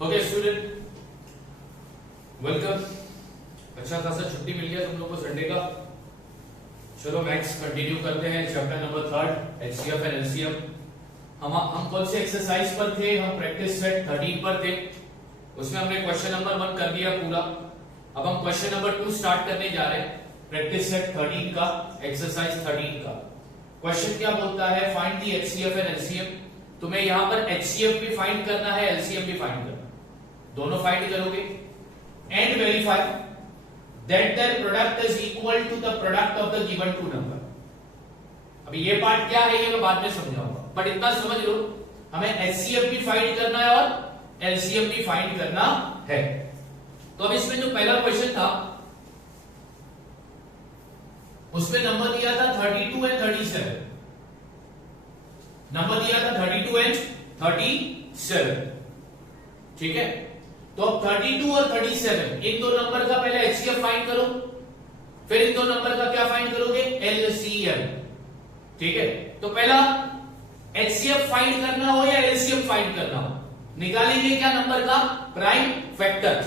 Okay student, welcome. अच्छा खासा छुट्टी मिल गया तुम लोग को संडे का। चलो मैथ्स कंटिन्यू करते हैं, chapter number 3 HCF and LCM. हम कौन से एक्सरसाइज पर थे? हम प्रैक्टिस सेट 13 पर थे। उसमें हमने क्वेश्चन नंबर 1 कर दिया पूरा। अब हम क्वेश्चन नंबर 2 स्टार्ट करने जा रहे हैं, प्रैक्टिस सेट 13 का, एक्सरसाइज 13 का। क्वेश्चन क्या बोलता है? Find the HCF and LCM. तुम्हें यहां पर एचसीएफ भी फाइंड करना है, एलसीएम भी फाइंड करना है, दोनों फाइंड करोगे। And verify that their product is equal to the product of the given two number. अभी ये पार्ट क्या है ये मैं बाद में समझाऊंगा, बट इतना समझ लो, हमें एचसीएफ भी फाइंड करना है और एलसीएम भी फाइंड करना है। तो अब इसमें जो पहला क्वेश्चन था उसमें नंबर दिया था 32 एंड 37। नंबर दिया था 32 एंड 37, ठीक है। तो अब 32 और 37 इन दो नंबर का पहले एचसीएफ फाइंड करो, फिर इन दो नंबर का क्या फाइंड करोगे? एलसीएम, ठीक है। तो पहला एचसीएफ फाइंड करना हो या एलसीएम फाइंड करना हो, निकालेंगे क्या नंबर का? Prime factor.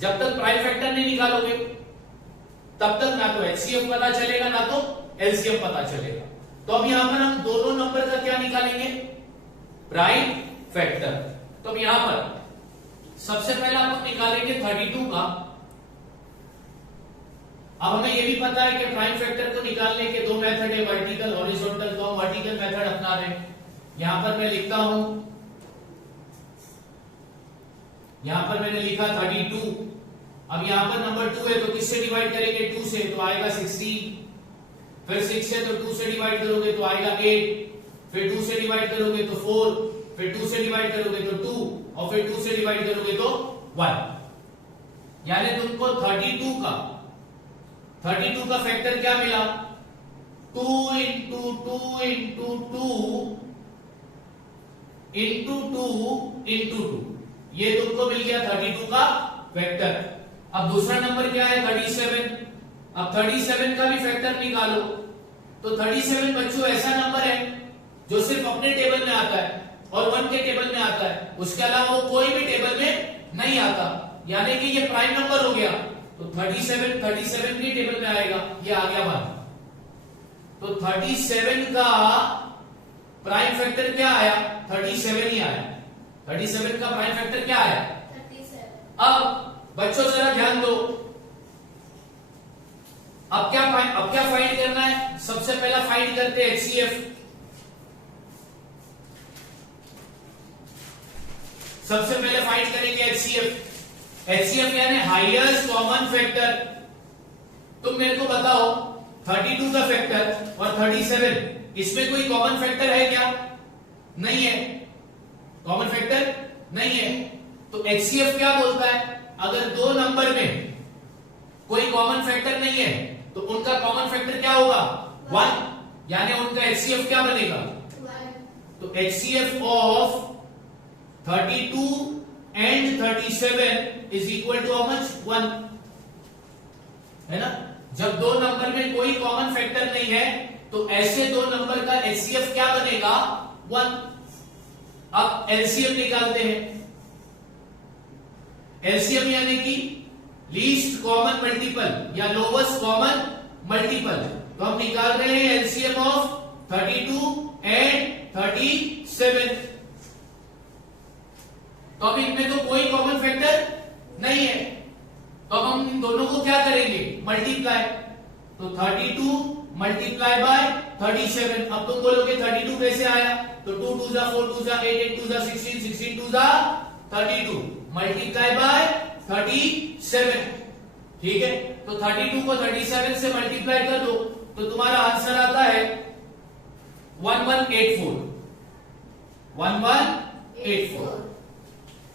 जब तक प्राइम फैक्टर नहीं निकालोगे तब तक ना तो एचसीएफ पता चलेगा ना तो एलसीएम पता चलेगा। तो अब यहां पर हम दोनों नंबर का क्या निकालेंगे? Prime factor. तो अब यहां पर सबसे पहला हम निकालेंगे 32 का। अब हमें यह भी पता है कि प्राइम फैक्टर को निकालने के दो मेथड है, वर्टिकल, हॉरिजॉन्टल। तो हम वर्टिकल मेथड अपना रहे हैं। यहां पर मैं लिखता हूं, यहां पर मैंने लिखा 32। अब यहां पर नंबर 2 है तो किससे डिवाइड करेंगे? 2 से, तो आएगा 16। फिर 6 से तो 2 से डिवाइड करोगे तो आएगा 8। फिर 2 से डिवाइड करोगे तो 4। फिर 2 से डिवाइड करोगे तो 2 और फिर 2 से डिवाइड करोगे तो 1। यानी तुमको 32 का फैक्टर क्या मिला? 2 इंटू 2 इंटू 2 इंटू 2 इंटू 2, ये तुमको मिल गया 32 का फैक्टर। अब दूसरा नंबर क्या है? 37। अब 37 का भी फैक्टर निकालो। तो 37 बच्चों ऐसा नंबर है जो सिर्फ अपने टेबल में आता है और 1 के टेबल में आता है, उसके अलावा वो कोई भी टेबल में नहीं आता। यानी कि ये प्राइम नंबर हो गया। तो 37 की टेबल में आएगा, ये आ गया बात। तो 37 का प्राइम फैक्टर क्या आया? 37 ही आया। 37 का प्राइम फैक्टर क्या आया? 37। अब बच्चों जरा ध्यान दो, अब क्या फाइंड करना है? सबसे पहला फाइंड करते हैं एचसीएफ। सबसे पहले फाइंड करेंगे एचसीएफ। एचसीएफ यानी हाईएस्ट कॉमन फैक्टर। तुम मेरे को बताओ 32 का फैक्टर और 37, इसमें कोई कॉमन फैक्टर है क्या? नहीं है, कॉमन फैक्टर नहीं है। तो एचसीएफ क्या बोलता है? अगर दो नंबर में कोई कॉमन फैक्टर नहीं है तो उनका कॉमन फैक्टर क्या होगा? 1। यानी उनका एचसीएफ क्या बनेगा? 1। तो HCF of 32 and 37 is equal to how much? 1, है ना। जब दो नंबर में कोई कॉमन फैक्टर नहीं है तो ऐसे दो नंबर का एचसीएफ क्या बनेगा? 1। अब एलसीएम निकालते हैं। एलसीएम यानी कि लीस्ट कॉमन मल्टीपल या लोवेस्ट कॉमन मल्टीपल। तो हम निकाल रहे हैं एलसीएम ऑफ 32 एंड 37। तो अब इनमें तो कोई कॉमन फैक्टर नहीं है, तो अब हम इन दोनों को क्या करेंगे? मल्टीप्लाई। तो 32 मल्टीप्लाई बाय 37। अब तुम बोलोगे 32 कैसे आया? तो 2 2 जा 4 2 जा 8 8 2 जा 16 16 2 जा 32 मल्टीप्लाई बाय 37, ठीक है। तो 32 को 37 से मल्टीप्लाई कर दो तो तुम्हारा आंसर आता है 1184। 1184।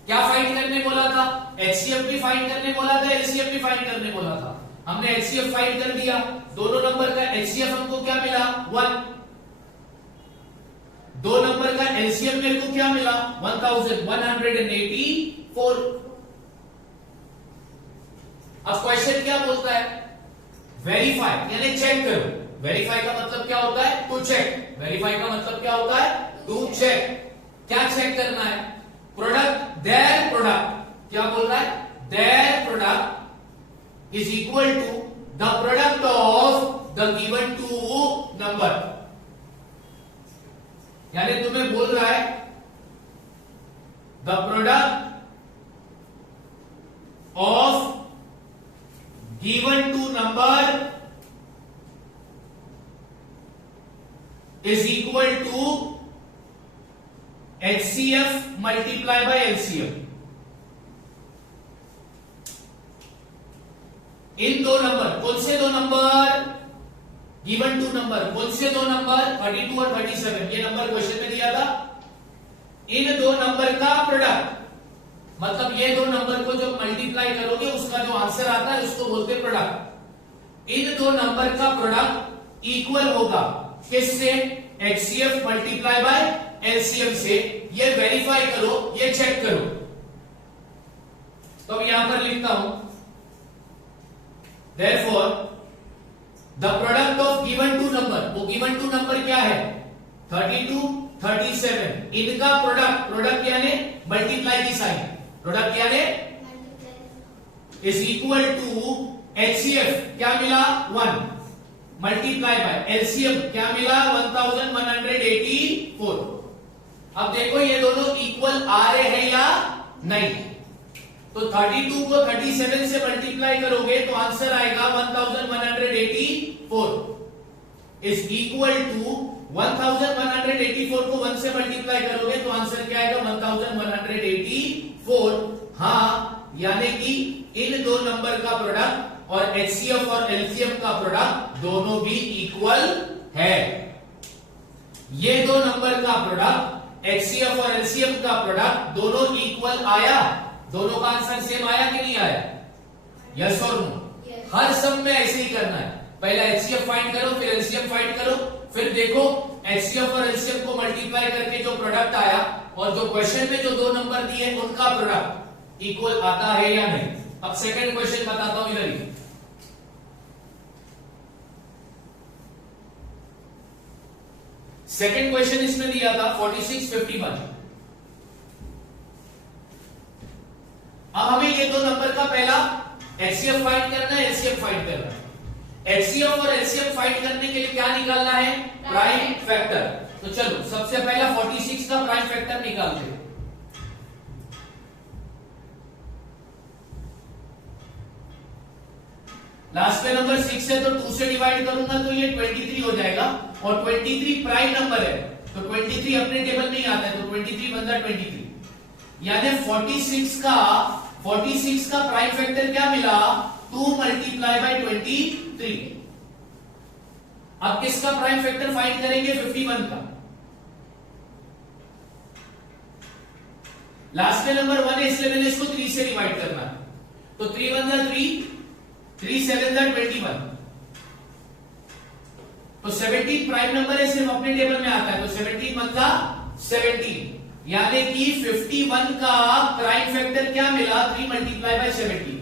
क्या फाइंड करने बोला था? एचसीएफ भी फाइंड करने बोला था, एलसीएफ भी फाइंड करने बोला था। हमने एचसीएफ फाइंड कर दिया, दोनों नंबर का एचसीएफ हमको क्या मिला? 1। दो नंबर का एलसीएम मेरे को क्या मिला? 1184। अब क्वेश्चन क्या बोलता है? वेरीफाई यानी चेक करो। वेरीफाई का मतलब क्या होता है? To check. वेरीफाई का मतलब क्या होता है? To check. क्या चेक करना है? प्रोडक्ट देयर क्या बोल रहा है? Their product is equal to the product of the given two number, यानी तुम्हें बोल रहा है the product of given two number is equal to HCF multiplied by LCM। इन दो नंबर, कौन से दो नंबर? गिवन टू नंबर, कौन से दो नंबर? 32 और 37, ये नंबर क्वेश्चन में दिया था। इन दो नंबर का प्रोडक्ट, मतलब ये दो नंबर को जब मल्टीप्लाई करोगे उसका जो आंसर आता है उसको बोलते प्रोडक्ट। इन दो नंबर का प्रोडक्ट इक्वल होगा किससे? HCF मल्टीप्लाई बाय LCM से। ये वेरीफाई करो, ये चेक करो। तो अब यहां पर लिखता हूं therefore the product of given two number, वो given two number क्या है? 32 37, इनका प्रोडक्ट यानी मल्टीप्लाई की साइन, प्रोडक्ट यानी इज इक्वल टू HCF क्या मिला? 1 मल्टीप्लाई बाय LCM क्या मिला? 1184। अब देखो ये दोनों इक्वल आ रहे हैं या नहीं। तो 32 को 37 से मल्टीप्लाई करोगे तो आंसर आएगा 1184 इज इक्वल टू 1184 को 1 से मल्टीप्लाई करोगे तो आंसर क्या आएगा? 1184। हाँ, यानी कि इन दो नंबर का प्रोडक्ट और HCF और LCM का प्रोडक्ट दोनों भी इक्वल है। ये दो नंबर का प्रोडक्ट HCF और LCM का प्रोडक्ट दोनों इक्वल आया? दोनों का आंसर सेम आया कि नहीं आया? यस और नो? हर सम में ऐसे ही करना है। पहले HCF फाइंड करो, फिर LCM फाइंड करो, फिर देखो HCF और LCM को मल्टीप्लाई करके जो प्रोडक्ट आया और जो क्वेश्चन में जो दो नंबर दिए उनका प्रोडक्ट इक्वल आता है या नहीं। अब सेकंड क्वेश्चन बताता हूं इधर ही। सेकंड क्वेश्चन इसमें दिया था 46 51। अब हमें ये दो नंबर का पहला HCF फाइंड करना है, LCM फाइंड करना है। HCF और LCM फाइंड करने के लिए क्या निकालना है? Prime factor. तो चलो सबसे पहला 46 का प्राइम फैक्टर निकालते हैं। लास्ट में नंबर 6 है तो 2 से डिवाइड करूंगा तो ये 23 हो जाएगा, और 23 प्राइम नंबर है तो 23 अपने टेबल में ही आता है, तो 23 बनता 23। यानी 46 का प्राइम फैक्टर क्या मिला? 2 मल्टीप्लाई बाय 23। अब किसका प्राइम फैक्टर फाइंड करेंगे? 51 का। लास्ट में नंबर 1 है इसलिए मैंने इसको 3 से डिवाइड करना है, तो 3 1 जा 3, 3 7 जा 21। तो 17 प्राइम नंबर है, सिर्फ अपने टेबल में आता है, तो 17 1 जा 17। यानी कि 51 का प्राइम फैक्टर क्या मिला? 3 मल्टीप्लाई बाय 17।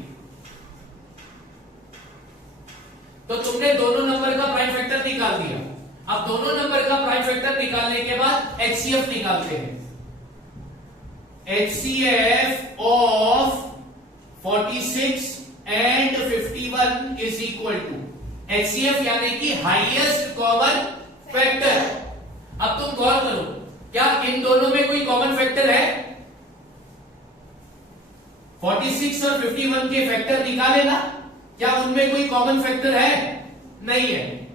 तो तुमने दोनों नंबर का प्राइम फैक्टर निकाल दिया। अब दोनों नंबर का प्राइम फैक्टर निकालने के बाद HCF निकालते हैं। HCF of 46 and 51 is equal to HCF यानी कि हाईएस्ट कॉमन फैक्टर। अब तुम गौर करो, क्या इन दोनों में कोई कॉमन फैक्टर है? 46 और 51 के फैक्टर निकाले ना, क्या उनमें कोई कॉमन फैक्टर है? नहीं है।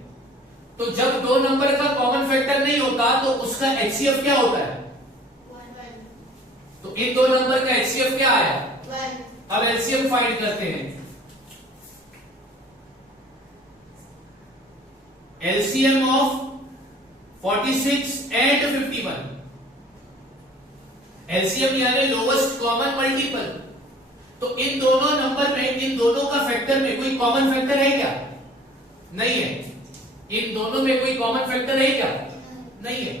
तो जब दो नंबर का कॉमन फैक्टर नहीं होता तो उसका HCF क्या होता है? 1। तो इन दो नंबर का HCF क्या आया? 1। अब LCM फाइंड करते हैं। LCM ऑफ 46 एंड 51, LCM यानी लोवेस्ट कॉमन मल्टीपल। तो इन दोनों नंबर में, इन दोनों का फैक्टर में कोई कॉमन फैक्टर है क्या? नहीं है। इन दोनों में कोई कॉमन फैक्टर है क्या? नहीं है।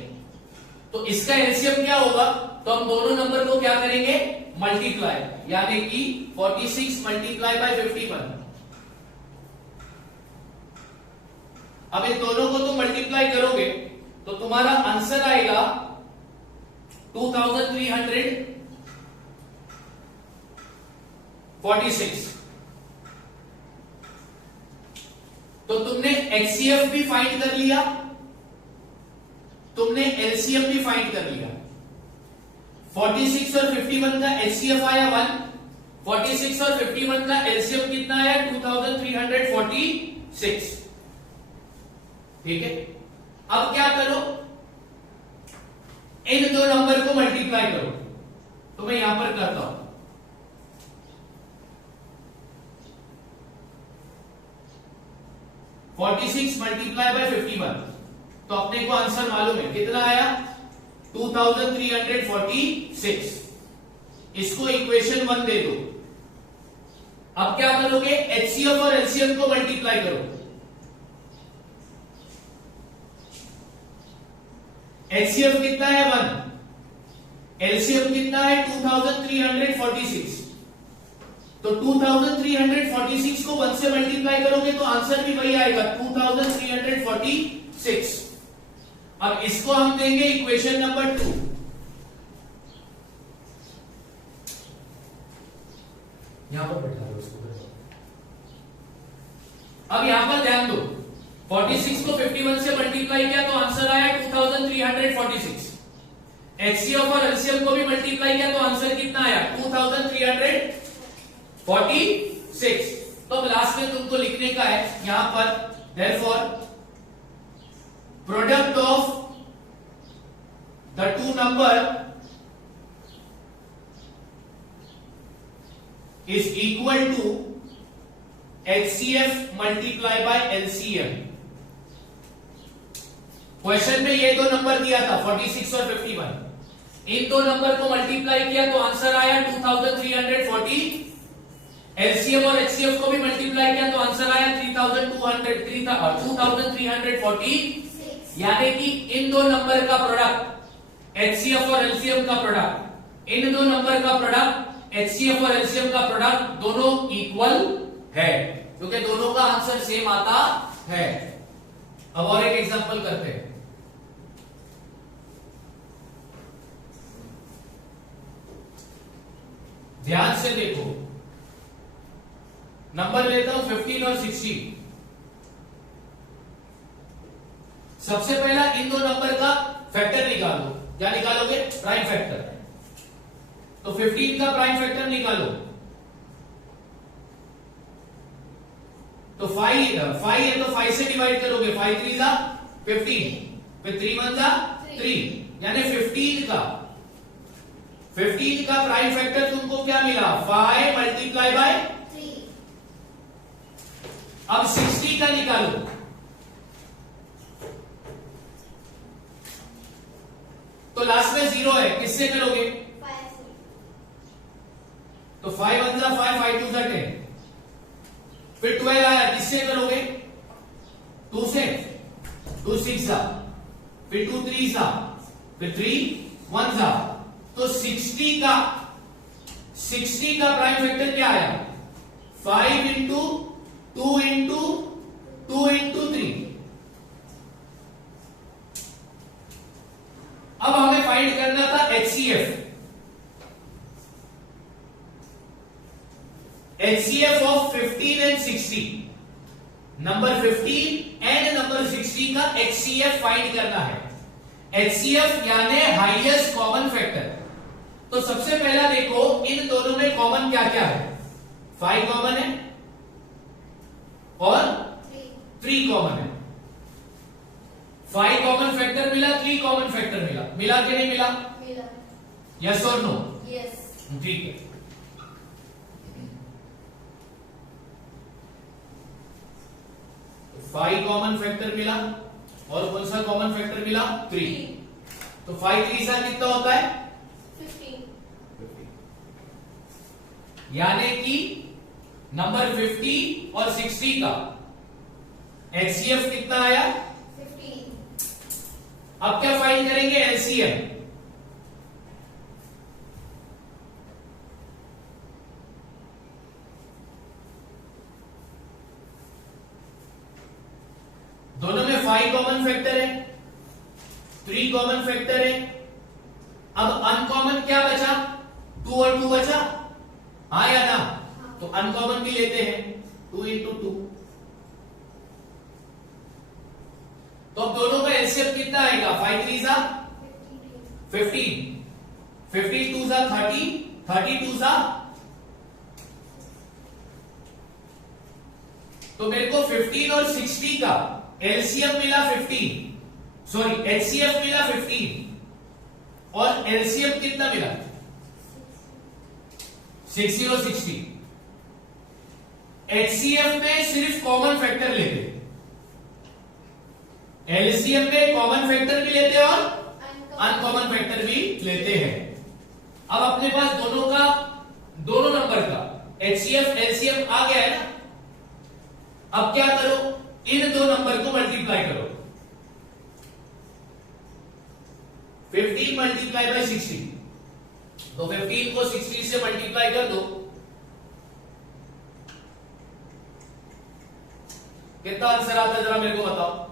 तो इसका LCM क्या होगा? तो हम दोनों नंबर को क्या करेंगे? मल्टीप्लाई, यानी कि 46 मल्टीप्लाई बाय 51। अब इन दोनों को तुम मल्टीप्लाई करोगे तो तुम्हारा आंसर आएगा 2300 46। तो तुमने एचसीएफ भी फाइंड कर लिया, तुमने एलसीएम भी फाइंड कर लिया। 46 और 51 का एचसीएफ आया 1, 46 और 51 का एलसीएम कितना आया 2346। ठीक है, अब क्या करो, इन दो नंबर को मल्टीप्लाई करो। तो मैं यहां पर करता हूं, (46 मल्टीप्लाई बाय 51), तो अपने को आंसर मालूम है कितना आया 2346। इसको इक्वेशन 1 दे दो। अब क्या करोगे, एचसीएफ और एलसीएम को मल्टीप्लाई करो। एचसीएफ कितना है 1, एलसीएम कितना है 2346। तो 2346 को 1 से मल्टीप्लाई करोगे तो आंसर भी वही आएगा 2346। अब इसको हम देंगे इक्वेशन नंबर 2। यहां पर बैठा दो इसको। अब यहां पर ध्यान दो, 46 को 51 से मल्टीप्लाई किया तो आंसर आया 2346। एचसीएफ और एलसीएम को भी मल्टीप्लाई किया तो आंसर कितना आया 2346। तो अब लास्ट में तुमको लिखने का है यहां पर, therefore product of the two number is equal to HCF multiply by LCM। Question में ये दो नंबर दिया था 46 और 51, इन दो नंबर को मल्टीप्लाई किया तो आंसर आया 2340। एलसीएम और एचसीएफ को भी मल्टीप्लाई किया तो आंसर आया 2340। यानी कि इन दो नंबर का प्रोडक्ट, एचसीएफ और एलसीएम का प्रोडक्ट, इन दो नंबर का प्रोडक्ट, एचसीएफ और एलसीएम का प्रोडक्ट दोनों इक्वल है, क्योंकि दोनों का आंसर सेम आता है। अब और एक एग्जांपल करते हैं। ध्यान से देखो, नंबर लेता हूं 15 और 16। सबसे पहला इन दो नंबर का फैक्टर निकालो। क्या निकालोगे, प्राइम फैक्टर। तो 15 का प्राइम फैक्टर निकालो, तो 5 है तो 5 से डिवाइड करोगे, 5 3 जा 15, फिर 3 1 जा 3, यानी 15 का प्राइम फैक्टर तुमको क्या मिला 5 मल्टीप्लाई बाय 3। अब 60 का निकालो, तो लास्ट में 0 है, किससे करोगे 5 से। तो 5 1 जा 5, 5 2 जा 10, फिर 12 आया, किससे करोगे 2 से, 2 6 जा, फिर 2 3 जा, फिर 3 1 जा। तो 60 का प्राइम फैक्टर क्या आया 5 इंटू 2 इंटू 2 इंटू 3। अब हमें फाइंड करना था HCF। HCF of 15 and 60, number 15 and number 60 का HCF फाइंड करना है। HCF यानी हाईएस्ट कॉमन फैक्टर। तो सबसे पहला देखो इन दोनों में कॉमन क्या क्या है, 5 कॉमन है और 3 कॉमन है। 5 कॉमन फैक्टर मिला, 3 कॉमन फैक्टर मिला, मिला कि नहीं मिला, यस और नो, यस, ठीक है। 5 कॉमन फैक्टर मिला और कौन सा कॉमन फैक्टर मिला 3। तो 5 3 सा कितना होता है 15। यानी कि नंबर 50 और 60 का HCF कितना आया 15। अब क्या फाइंड करेंगे LCM। दोनों में 5 कॉमन फैक्टर है, 3 कॉमन फैक्टर है। अब अनकॉमन क्या बचा 2 और 2 बचा, हाँ या ना, तो अनकॉमन भी लेते हैं 2 इंटू 2। तो अब दोनों का एलसीएम कितना आएगा 5 3 जा 15, 15 2 जा 30, 30 2 जा, तो मेरे को 15 और 60 का एलसीएम मिला 15, सॉरी एचसीएफ मिला 15 और एलसीएम कितना मिला 60 60। एचसीएफ में सिर्फ कॉमन फैक्टर लेते, एलसीएम में कॉमन फैक्टर भी लेते और अनकॉमन फैक्टर भी लेते हैं। अब अपने पास दोनों नंबर का एचसीएफ एलसीएम आ गया है ना, अब क्या करो, इन दो नंबर को मल्टीप्लाई करो, 15 मल्टीप्लाई बाय 60, तो 15 को 60 से मल्टीप्लाई कर दो, कितना आंसर आता है जरा मेरे को बताओ।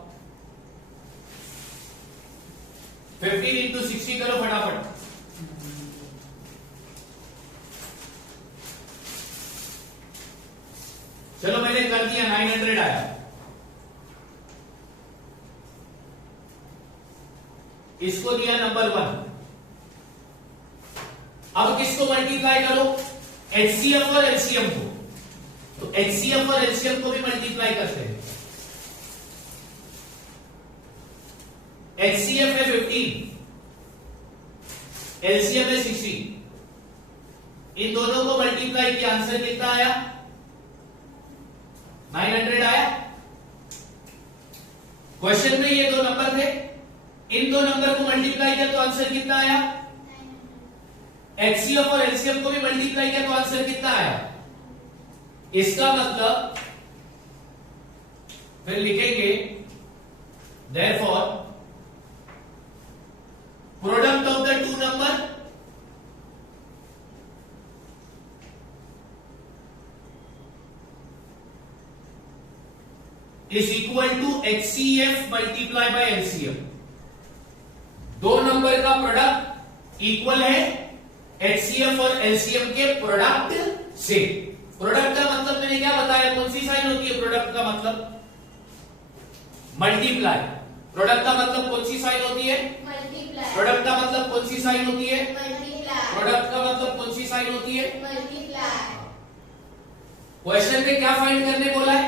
15 इंटू 60 करो फटाफट। चलो मैंने कर दिया 900 आया। इसको दिया नंबर 1। अब किसको मल्टीप्लाई करो, एचसीएफ और एलसीएम को, तो एचसीएफ और एलसीएम को भी मल्टीप्लाई करते हैं। एचसीएफ है 15, एलसीएम है 60, इन दोनों को मल्टीप्लाई किया, आंसर कितना आया 900 आया। क्वेश्चन में ये दो नंबर थे, इन दो नंबर को मल्टीप्लाई किया तो आंसर कितना आया, एचसीएफ और एलसीएम को भी मल्टीप्लाई किया तो आंसर कितना आया। इसका मतलब फिर लिखेंगे therefore product of the two number is equal to HCF multiply by LCM. दो नंबर का प्रोडक्ट इक्वल है एचसीएफ और एलसीएम के प्रोडक्ट से। प्रोडक्ट का मतलब मैंने क्या बताया, कौन सी साइन होती है प्रोडक्ट का मतलब, मल्टीप्लाई। प्रोडक्ट का मतलब कौन सी साइन होती है, मल्टीप्लाई। प्रोडक्ट का मतलब कौन सी साइन होती है, मल्टीप्लाई। प्रोडक्ट का मतलब कौन सी साइन होती है, मल्टीप्लाई। क्वेश्चन में क्या फाइंड करने बोला है,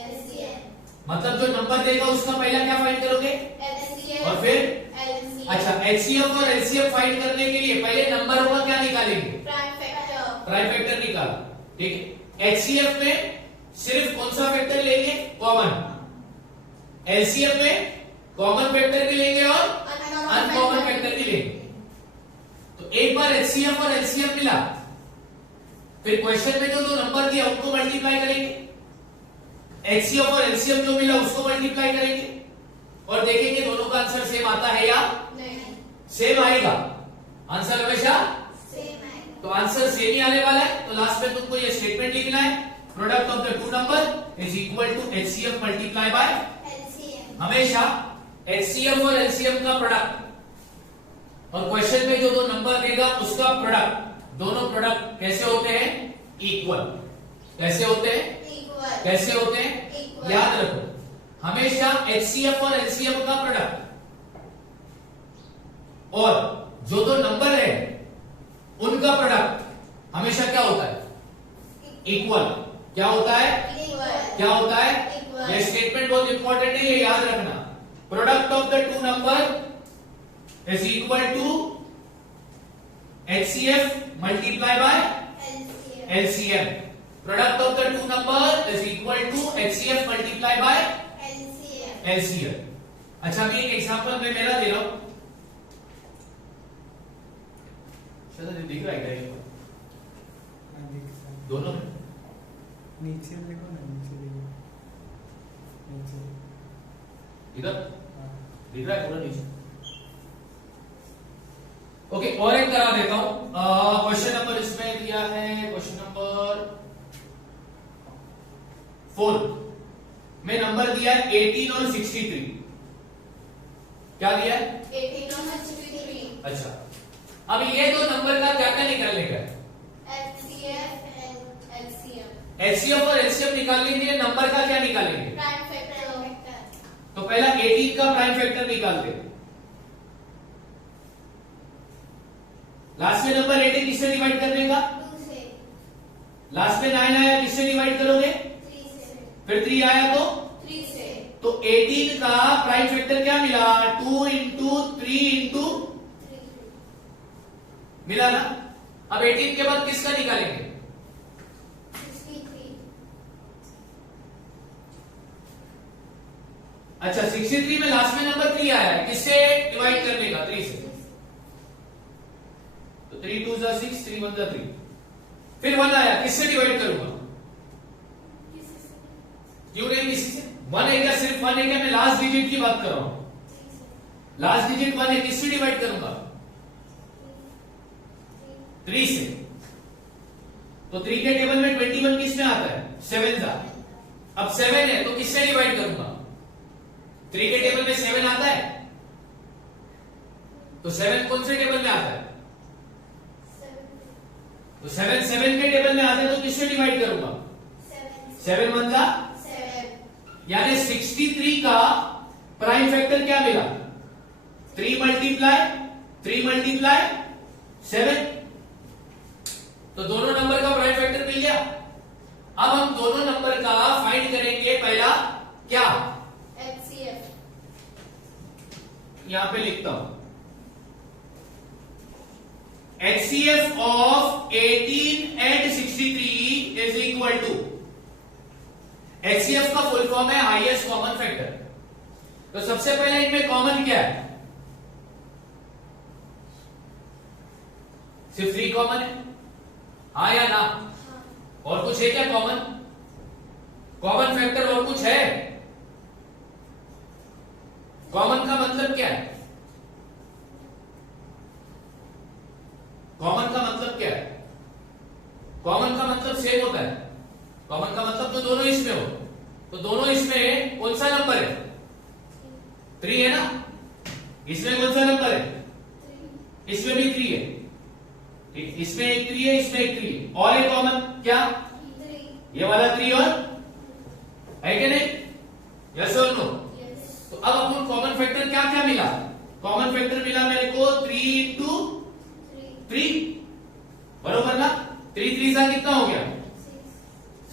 एलसीएम। मतलब जो नंबर देगा उसका पहला क्या फाइंड करोगे, एलसीएम और फिर एलसीएम। अच्छा एचसीएफ और एलसीएम फाइंड करने के लिए पहले नंबर होगा क्या निकालेंगे, प्राइम फैक्टर। प्राइम फैक्टर निकाला, ठीक है। एचसीएफ में सिर्फ कौन सा फैक्टर लेंगे, कॉमन। एलसीएम में कॉमन फैक्टर भी लेंगे और अनकॉमन फैक्टर भी लेंगे। तो एक बार एचसीएफ और एलसीएम मिला, फिर क्वेश्चन में जो दो नंबर दिया उनको मल्टीप्लाई करेंगे, एचसीएफ और एलसीएम जो मिला उसको मल्टीप्लाई करेंगे और देखेंगे दोनों का आंसर सेम आता है या नहीं, सेम आएगा। आंसर हमेशा सेम आएगा। तो आंसर सेम ही आने वाला है। तो लास्ट में तुमको ये स्टेटमेंट लिखना है, product of the two number is equal to HCF multiply by LCM. हमेशा एचसीएफ और एलसीएम का प्रोडक्ट और क्वेश्चन में जो दो नंबर देगा उसका प्रोडक्ट, दोनों प्रोडक्ट कैसे होते हैं, इक्वल। कैसे होते हैं, इक्वल। कैसे होते हैं, Equal. याद रखो हमेशा एचसीएफ और एलसीएम का प्रोडक्ट और जो दो नंबर है उनका प्रोडक्ट हमेशा क्या होता है, इक्वल। क्या होता है, इक्वल। क्या होता है, Equal. ये स्टेटमेंट बहुत इंपॉर्टेंट है, ये याद रखना। Product of the two number is equal to HCF multiply by LCM. LCM. Product of the two number is equal to HCF multiply by LCM. LCM. अच्छा अभी एक एग्जांपल मैं मेरा दे रहा हूं, चलो दिख रहा है क्या ये? दोनों में नीचे देखो ना, नीचे देखो, नीचे। इधर हाँ। दिख रहा है पूरा नीचे। ओके और एक करा देता हूं। क्वेश्चन नंबर इसमें दिया है, क्वेश्चन नंबर 4 में नंबर दिया है 18 और 63। क्या दिया है, 18 और 63। अच्छा अब ये दो नंबर का क्या क्या निकालने का है, एलसीएम। एचसीएफ और एलसीएम निकालने के लिए नंबर का क्या निकालेंगे? Prime factor. तो पहला 18 का प्राइम फैक्टर निकालते हैं। लास्ट में नंबर 8 किससे डिवाइड करने का? 2 से। लास्ट में 9 आया, किससे डिवाइड करोगे? 3 से। फिर 3 आया तो 3 से। तो 18 का प्राइम फैक्टर क्या मिला? 2 इंटू 3 इंटू 3। मिला ना। अब 18 के बाद किसका निकालेंगे? 63। अच्छा 63 में लास्ट में नंबर 3 आया है, किससे डिवाइड करने का? 3 से। तो 3 2 जा 6, 3 1 जा 3। फिर 1 आया, किससे डिवाइड करूंगा? क्यों नहीं किसी से? 1 है क्या? सिर्फ 1 है क्या? मैं लास्ट डिजिट की बात कर रहा हूं। लास्ट डिजिट 1 है, किससे डिवाइड करूंगा? 3 से। तो 3 के टेबल में 21 किस में आता है? 7 जा। अब 7 है तो किससे डिवाइड करूंगा? 3 के टेबल में 7 आता है, तो 7 कौन से टेबल में आता है? तो 7 7 के टेबल में आता है, तो किससे डिवाइड करूंगा? 7 1 जा। 7। यानी 63 का प्राइम फैक्टर क्या मिला? 3 मल्टीप्लाई 7। तो दोनों नंबर का प्राइम फैक्टर मिल गया। अब हम दोनों नंबर का फाइंड करेंगे। पहला क्या? HCF। यहां पे लिखता हूं, HCF of 18 and 63 is equal to, HCF का फुल फॉर्म है हाईएस्ट कॉमन फैक्टर। तो सबसे पहले इनमें कॉमन क्या है? सिर्फ 3 कॉमन है, हाँ या ना? और कुछ है क्या कॉमन? कॉमन फैक्टर और कुछ है? कॉमन का मतलब क्या है? कॉमन का मतलब क्या है? कॉमन का मतलब सेम होता है। कॉमन का मतलब तो दोनों इसमें हो, तो दोनों इसमें कौन सा नंबर है? 3 है ना। इसमें कौन सा नंबर है? इसमें भी 3 है। ठीक, इसमें एक 3 है, इसमें एक 3 है, और एक कॉमन क्या? 3। ये वाला 3 और है कि नहीं? यस और नो? तो अब अपन कॉमन फैक्टर क्या क्या मिला? कॉमन फैक्टर मिला मेरे को 3 इंटू 3, बरोबर ना? 3 3 सा कितना हो गया?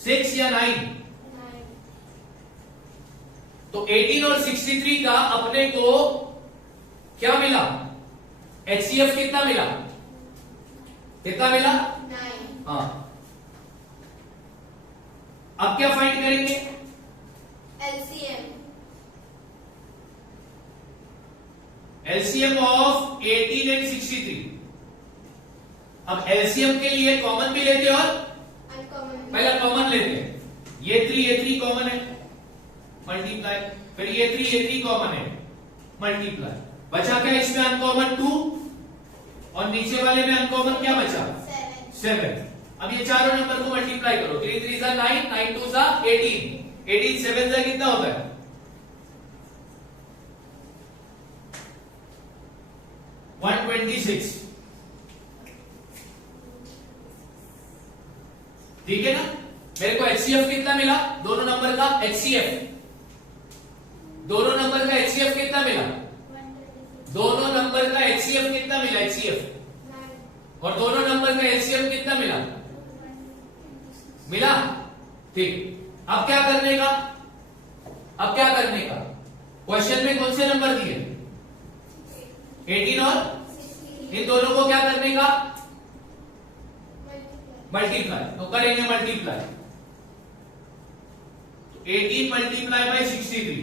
6 या 9? तो 18 और 63 का अपने को क्या मिला? HCF कितना मिला? कितना मिला? 9। हाँ। अब क्या फाइंड करेंगे? LCM। LCM of 18 and 63। अब LCM के लिए कॉमन भी लेते हैं और अनकॉमन। पहला कॉमन लेते हैं। ये 3 कॉमन है, मल्टीप्लाई। फिर ये 3 कॉमन है, मल्टीप्लाई। बचा क्या इसमें? अनकॉमन 2, और नीचे वाले में अनकॉमन क्या बचा? 7। अब ये चारों नंबर को मल्टीप्लाई करो। 3 3 जा 9, 9 2 जा 18, 18 7 जा कितना होता है? 126। ठीक है ना? मेरे को HCF कितना मिला? दोनों नंबर का HCF, दोनों नंबर का HCF कितना मिला? दोनों नंबर का HCF कितना मिला? HCF और दोनों नंबर का LCM कितना मिला? मिला। ठीक, अब क्या करने का? अब क्या करने का? क्वेश्चन में कौन से नंबर दिए? 18 और इन दोनों को क्या करने का? मल्टीप्लाई। तो करेंगे मल्टीप्लाई। तो 18 मल्टीप्लाई बाय 63।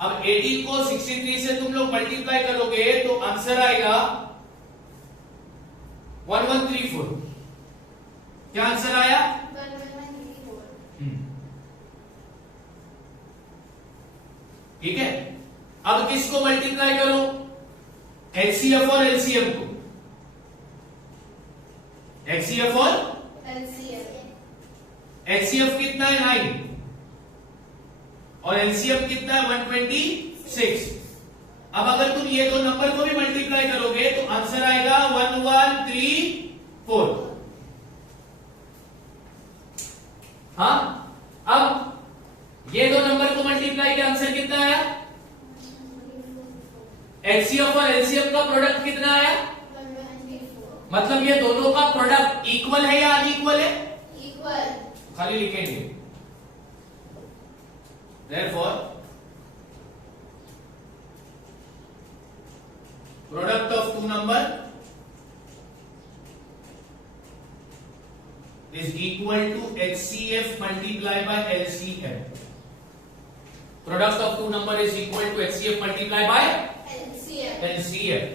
अब 18 को 63 से तुम लोग मल्टीप्लाई करोगे तो आंसर आएगा 1134। क्या आंसर आया? 1134। ठीक है। अब किसको मल्टीप्लाई करो? HCF और LCM को। HCF और LCM। HCF कितना है? 9 और LCM कितना है? 126। अब अगर तुम ये दो नंबर को भी मल्टीप्लाई करोगे तो आंसर आएगा 1134। हाँ, अब ये दो नंबर को मल्टीप्लाई किया, आंसर कितना आया? एचसीएफ और एलसीएम का प्रोडक्ट कितना आया? 124. मतलब ये दोनों का प्रोडक्ट इक्वल है या अनइक्वल है? Equal. खाली लिखेंगे therefore product of two number is equal to HCF multiplied by LCM. Product of two number is equal to HCF multiplied by LCM. LCM.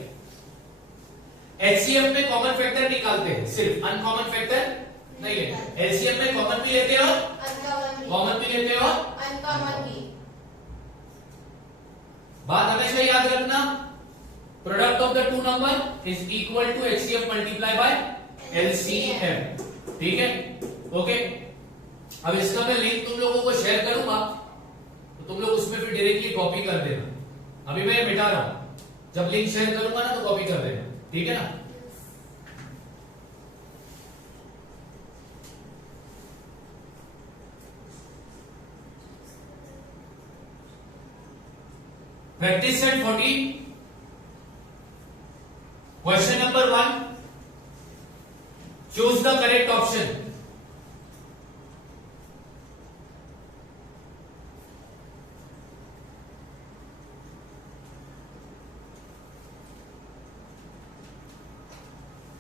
HCF में कॉमन फैक्टर निकालते हैं, सिर्फ uncommon factor नहीं लेते। LCM में common भी लेते हो, Uncommon भी. कॉमन भी लेते हो। Uncommon भी. बात हमेशा याद रखना, product of the two number is equal to HCF multiply by LCM। ठीक है, ओके। अब इसका मैं लिंक तुम लोगों को शेयर करूंगा, तो तुम लोग उसमें फिर डायरेक्टली कॉपी कर देना। अभी मैं मिटा रहा हूं, जब लिंक शेयर करूंगा ना तो कॉपी कर देना, ठीक है ना। Practice set 14. Question number 1. Choose the correct option.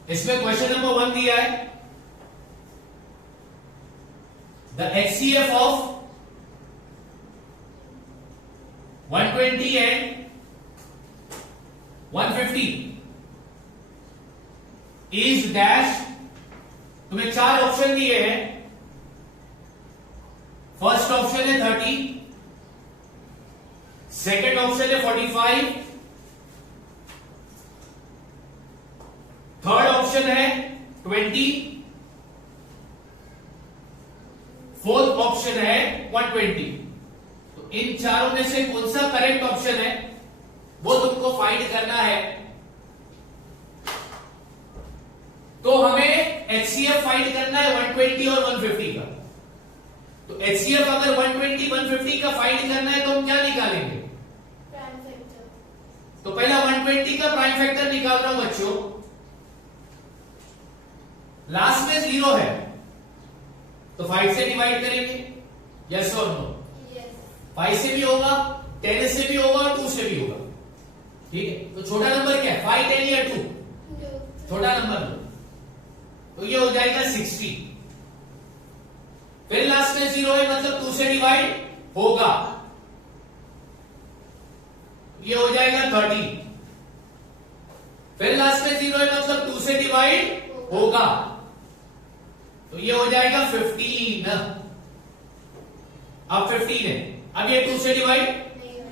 इसमें क्वेश्चन नंबर 1 दिया है, the HCF of 120 and 150 is dash. तुम्हें 4 ऑप्शन दिए हैं। फर्स्ट ऑप्शन है 30, सेकंड ऑप्शन है 45, थर्ड ऑप्शन है 20, फोर्थ ऑप्शन है 120। तो इन चारों में से कौन सा करेक्ट ऑप्शन है वो तुमको फाइंड करना है। तो हमें HCF फाइंड करना है 120 और 150 का। तो HCF अगर 120 150 का फाइंड करना है तो हम क्या निकालेंगे? Prime factor. तो पहला 120 का प्राइम फैक्टर निकाल रहा हूं बच्चों। लास्ट में 0 है तो 5 से डिवाइड करेंगे, यस और नो? Yes. 5 से भी होगा, 10 से भी होगा और 2 से भी होगा। ठीक है, तो छोटा नंबर क्या है? 5, 10 या 2? 2. छोटा नंबर लो, तो ये हो जाएगा 60। फिर लास्ट में 0 है मतलब 2 से डिवाइड होगा, ये हो जाएगा 30। फिर लास्ट में 0 है मतलब 2 से डिवाइड होगा, तो ये हो जाएगा 15। अब 15 है, अब ये 2 से डिवाइड,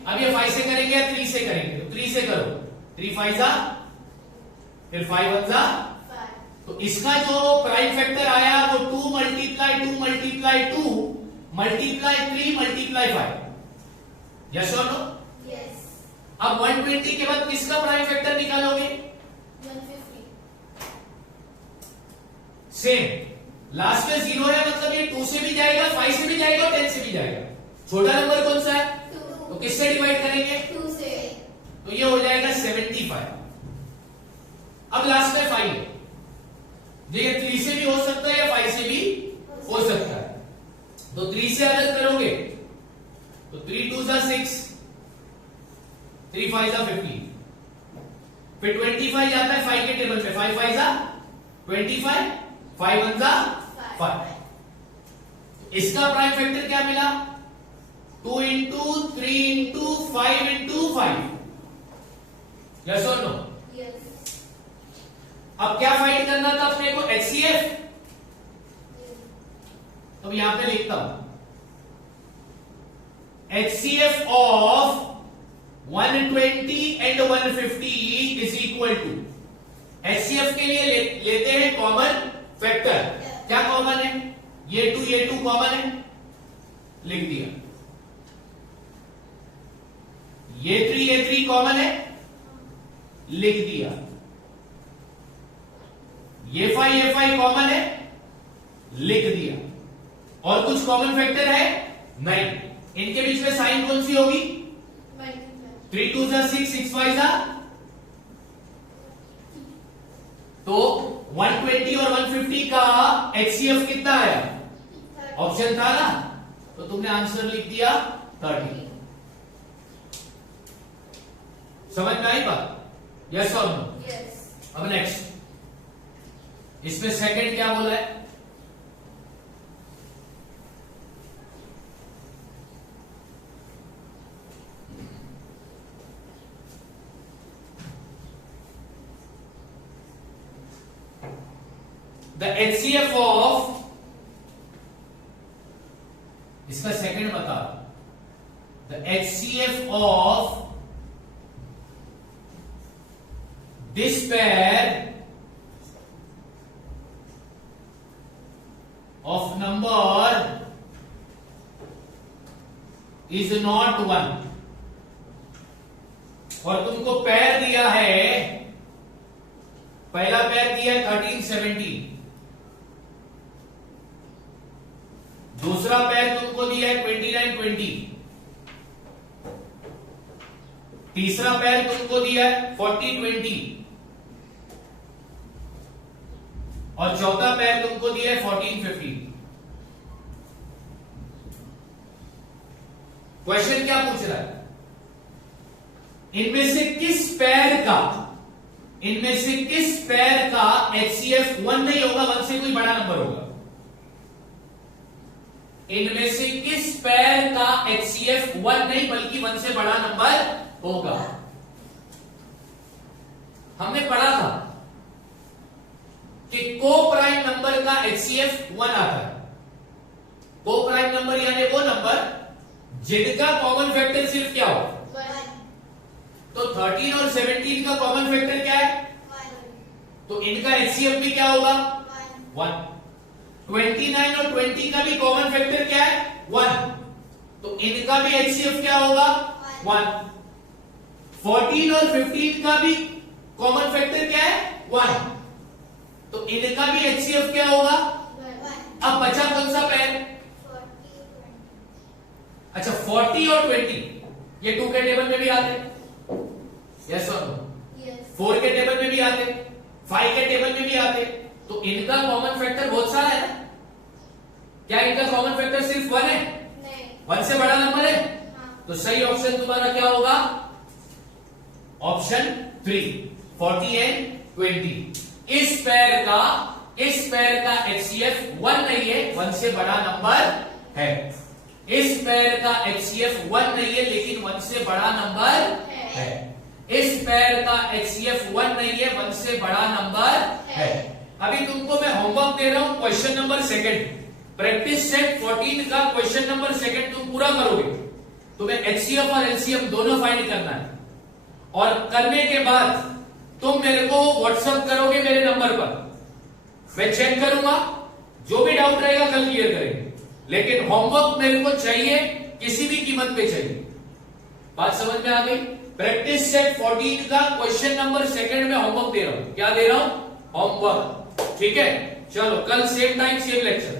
अब ये 5 से करेंगे या 3 से करेंगे? तो 3 से करो, 3 5 जा, फिर 5 1 जा। 5. तो इसका जो प्राइम फैक्टर आया वो 2 multiply 2 multiply 2 multiply 3 multiply 5। Yes और नो? Yes. अब 120 के बाद किसका प्राइम फैक्टर निकालोगे? 150. सेम, लास्ट में 0 है मतलब ये 2 से भी जाएगा, 5 से भी जाएगा और 10 से भी जाएगा। छोटा नंबर कौन सा है? 2. तो किससे डिवाइड करेंगे? 2 से. तो ये हो जाएगा 75। अब लास्ट में 5 है, ये 3 से भी हो सकता है या 5 से भी हो सकता है। तो 3 से अलग करोगे तो 3 2 जा 6, 3 5 जा 15, फिर 25 जाता है 5 के टेबल में, 5 5 जा 25, 5 1 जा 5। इसका प्राइम फैक्टर क्या मिला? 2 इंटू 3 इंटू 5 इंटू 5। यस और नो? Yes. अब क्या फाइंड करना था अपने को? HCF। Yes. तो यहां पे लिखता हूं HCF of 120 and 150 is equal to. HCF के लिए लेते हैं कॉमन फैक्टर। क्या कॉमन है? ये 2 कॉमन है, लिख दिया। ये 3 कॉमन है, लिख दिया। ये 5 कॉमन है, लिख दिया। और कुछ कॉमन फैक्टर है नहीं। इनके बीच में साइन कौन सी होगी? मल्टीप्लाई 3 2 6 6 5 तो 120 और 150 का HCF कितना आया? ऑप्शन था ना, तो तुमने आंसर लिख दिया 30। समझ में आई बात? यस और नो? यस अब नेक्स्ट, इसमें सेकंड क्या बोला है? The HCF of, इसका सेकंड बता, the HCF of this pair of number is not 1। और तुमको पैर दिया है, पहला पैर दिया है 13 17, दूसरा पैर तुमको दिया है 29 20, तीसरा पैर तुमको दिया है 40 20, और चौथा पैर तुमको दिया है 14 15। क्वेश्चन क्या पूछ रहा है? इनमें से किस पैर का HCF 1 नहीं होगा, 1 से कोई बड़ा नंबर होगा? इनमें से किस पैर का HCF 1 नहीं बल्कि 1 से बड़ा नंबर होगा? हमने पढ़ा था कि को प्राइम नंबर का HCF 1 आता है। को प्राइम नंबर यानी वो नंबर जिनका कॉमन फैक्टर सिर्फ क्या हो? 1 तो 13 और 17 का कॉमन फैक्टर क्या है? 1 तो इनका HCF भी क्या होगा? 1। 29 और 20 का भी कॉमन फैक्टर क्या है? 1। तो इनका भी HCF क्या होगा? 1। 14 और 15 का भी कॉमन फैक्टर क्या है? 1। तो इनका भी HCF क्या होगा? 1 अब बचा कौन सा पैर? 40 अच्छा 40 और 20 ये 2 के टेबल में भी आते, यस और नो? यस 4 के टेबल में भी आते, 5 के टेबल में भी आते। तो इनका कॉमन फैक्टर बहुत सारा है ना? क्या इनका कॉमन फैक्टर सिर्फ 1 है? नहीं 1 से बड़ा नंबर है? हाँ तो सही ऑप्शन तुम्हारा क्या होगा? Option 3 40 and 20। इस पैर का HCF 1 नहीं है, 1 से बड़ा नंबर है। इस पैर का HCF 1 नहीं है लेकिन 1 से बड़ा नंबर है। इस पैर का HCF 1 नहीं है, 1 से बड़ा नंबर है। अभी तुमको मैं होमवर्क दे रहा हूं, क्वेश्चन नंबर 2 प्रैक्टिस सेट 14 का क्वेश्चन नंबर 2 तुम पूरा करोगे। तुम्हें HCF और LCM दोनों फाइंड करना है, और करने के बाद तुम मेरे को व्हाट्सएप करोगे मेरे नंबर पर, मैं चेक करूंगा, जो भी डाउट रहेगा कल क्लियर करेंगे। लेकिन होमवर्क मेरे को चाहिए, किसी भी कीमत पे चाहिए। बात समझ में आ गई? प्रैक्टिस सेट 14 का क्वेश्चन नंबर 2 में होमवर्क दे रहा हूं। क्या दे रहा हूं? होमवर्क। ठीक है, चलो कल सेम टाइम सेम लेक्चर।